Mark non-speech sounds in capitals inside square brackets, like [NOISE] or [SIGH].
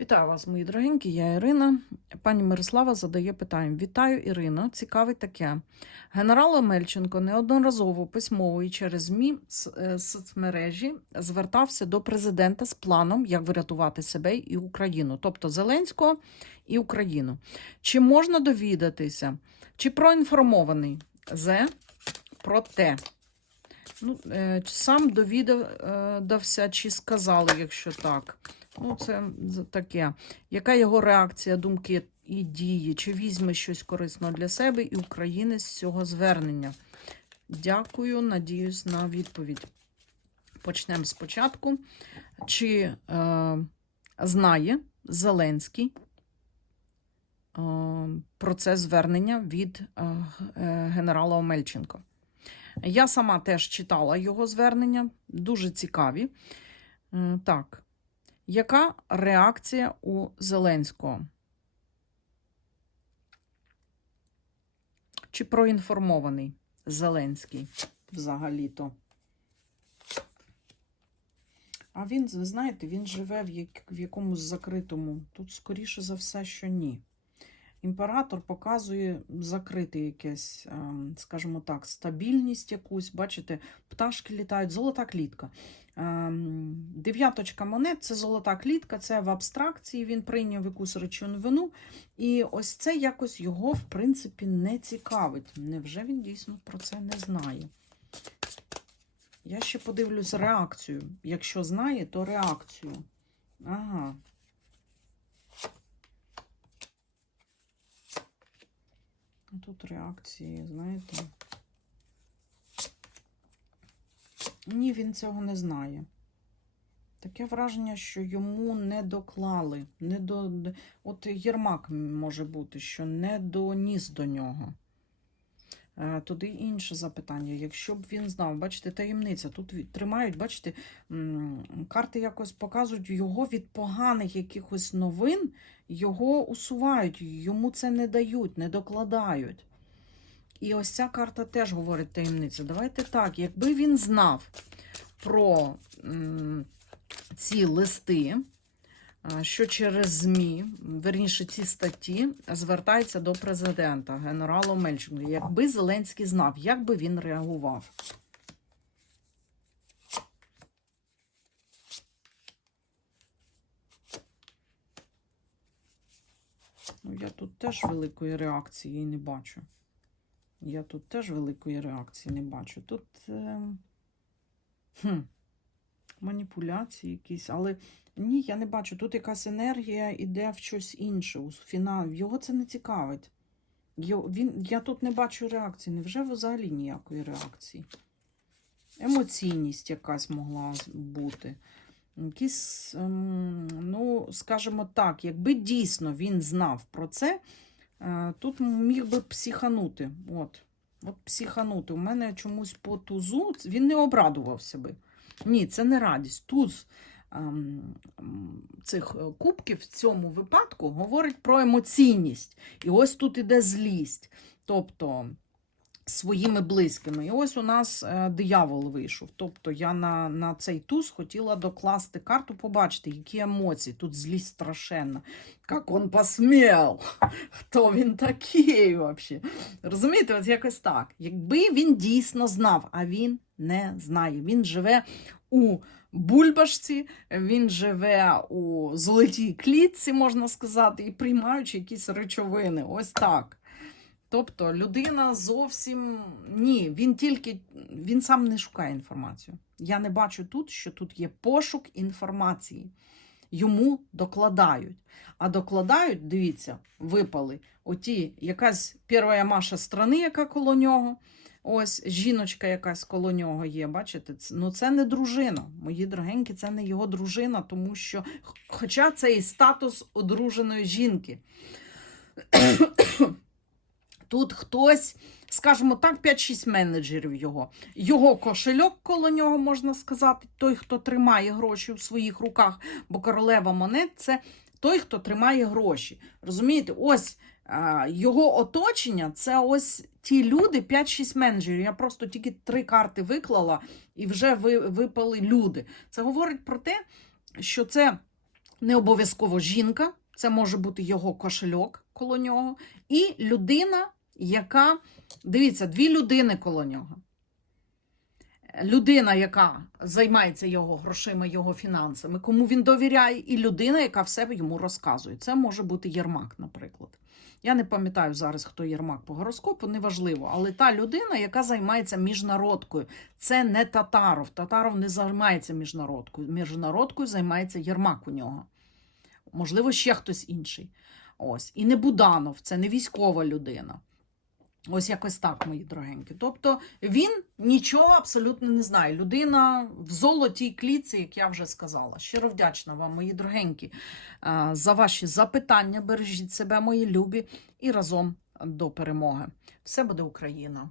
Вітаю вас, мої дорогенькі, я Ірина. Пані Мирослава задає питання. Вітаю, Ірино. Цікавить таке. Генерал Омельченко неодноразово письмово і через ЗМІ е, соцмережі звертався до президента з планом, як врятувати себе і Україну, тобто Зеленського і Україну. Чи можна довідатися, чи проінформований Зе про те? Ну, е, сам довідався, чи сказали, якщо так. Ну, це таке. Яка його реакція, думки і дії? Чи візьме щось корисно для себе і України з цього звернення? Дякую, надіюсь на відповідь. Почнемо спочатку. Чи е, знає Зеленський е, про це звернення від е, генерала Омельченко? Я сама теж читала його звернення, дуже цікаві. Е, Так. Яка реакція у Зеленського? Чи проінформований Зеленський взагалі-то? А він, ви знаєте, він живе в, якомусь закритому. Тут, скоріше за все, що ні. Імператор показує закрити якесь, ем, скажімо так, стабільність якусь. Бачите, пташки літають, золота клітка. Ем, Дев'яточка монет це золота клітка, це в абстракції він прийняв якусь речовину. І ось це якось його, в принципі, не цікавить. Невже він дійсно про це не знає? Я ще подивлюсь реакцію. Якщо знає, то реакцію. Ага. Тут реакції, знаєте. Ні, він цього не знає. Таке враження, що йому не доклали. Не до... От Єрмак може бути, що не доніс до нього. Е, Туди інше запитання. Якщо б він знав, бачите, таємниця. Тут тримають, бачите, карти якось показують його від поганих якихось новин, його усувають, йому це не дають, не докладають. І ось ця карта теж говорить таємниця. Давайте так, якби він знав про ці листи, що через ЗМІ, верніше ці статті, звертається до президента, генерала Мельченка. Якби Зеленський знав, як би він реагував? Ну, я тут теж великої реакції не бачу. Я тут теж великої реакції не бачу. Тут е, хм, маніпуляції якісь, але ні, я не бачу. Тут якась енергія йде в щось інше. У фінал. Його це не цікавить. Йо- Він, я тут не бачу реакції. Невже взагалі ніякої реакції? Емоційність якась могла бути. Якісь, ем, ну, скажімо так, якби дійсно він знав про це, е, тут міг би психанути. От, от психанути. У мене чомусь по тузу він не обрадувався би. Ні, це не радість. Туз ем, цих е, кубків в цьому випадку говорить про емоційність. І ось тут іде злість. Тобто своїми близькими. І ось у нас е, диявол вийшов. Тобто я на, на цей туз хотіла докласти карту, побачити, які емоції. Тут злість страшенна. Як він посмів? Хто він такий взагалі? Розумієте, от якось так. Якби він дійсно знав, а він не знає. Він живе у бульбашці, він живе у золотій клітці, можна сказати, і приймаючи якісь речовини. Ось так. Тобто людина зовсім ні, він тільки він сам не шукає інформацію. Я не бачу тут, що тут є пошук інформації. Йому докладають. А докладають, дивіться, випали оті якась перша маша страни, яка коло нього. Ось жіночка якась коло нього є. Бачите, ну це не дружина. Мої дорогенькі, це не його дружина, тому що, хоча це і статус одруженої жінки. [COUGHS] Тут хтось, скажімо так, 5-6 менеджерів його. Його кошельок коло нього, можна сказати, той, хто тримає гроші в своїх руках, бо королева монет це той, хто тримає гроші. Розумієте, ось його оточення це ось ті люди, 5-6 менеджерів. Я просто тільки три карти виклала і вже випали люди. Це говорить про те, що це не обов'язково жінка, це може бути його кошельок коло нього, і людина, яка, дивіться, дві людини коло нього. Людина, яка займається його грошима, його фінансами, кому він довіряє, і людина, яка все йому розказує. Це може бути Єрмак, наприклад. Я не пам'ятаю зараз, хто Єрмак по гороскопу, неважливо. Але та людина, яка займається міжнародкою, це не Татаров. Татаров не займається міжнародкою. Міжнародкою займається Єрмак у нього. Можливо, ще хтось інший. Ось. І не Буданов, це не військова людина. Ось якось так, мої дорогенькі. Тобто він нічого абсолютно не знає. Людина в золотій клітці, як я вже сказала. Щиро вдячна вам, мої дорогенькі, за ваші запитання. Бережіть себе, мої любі, і разом до перемоги. Все буде Україна!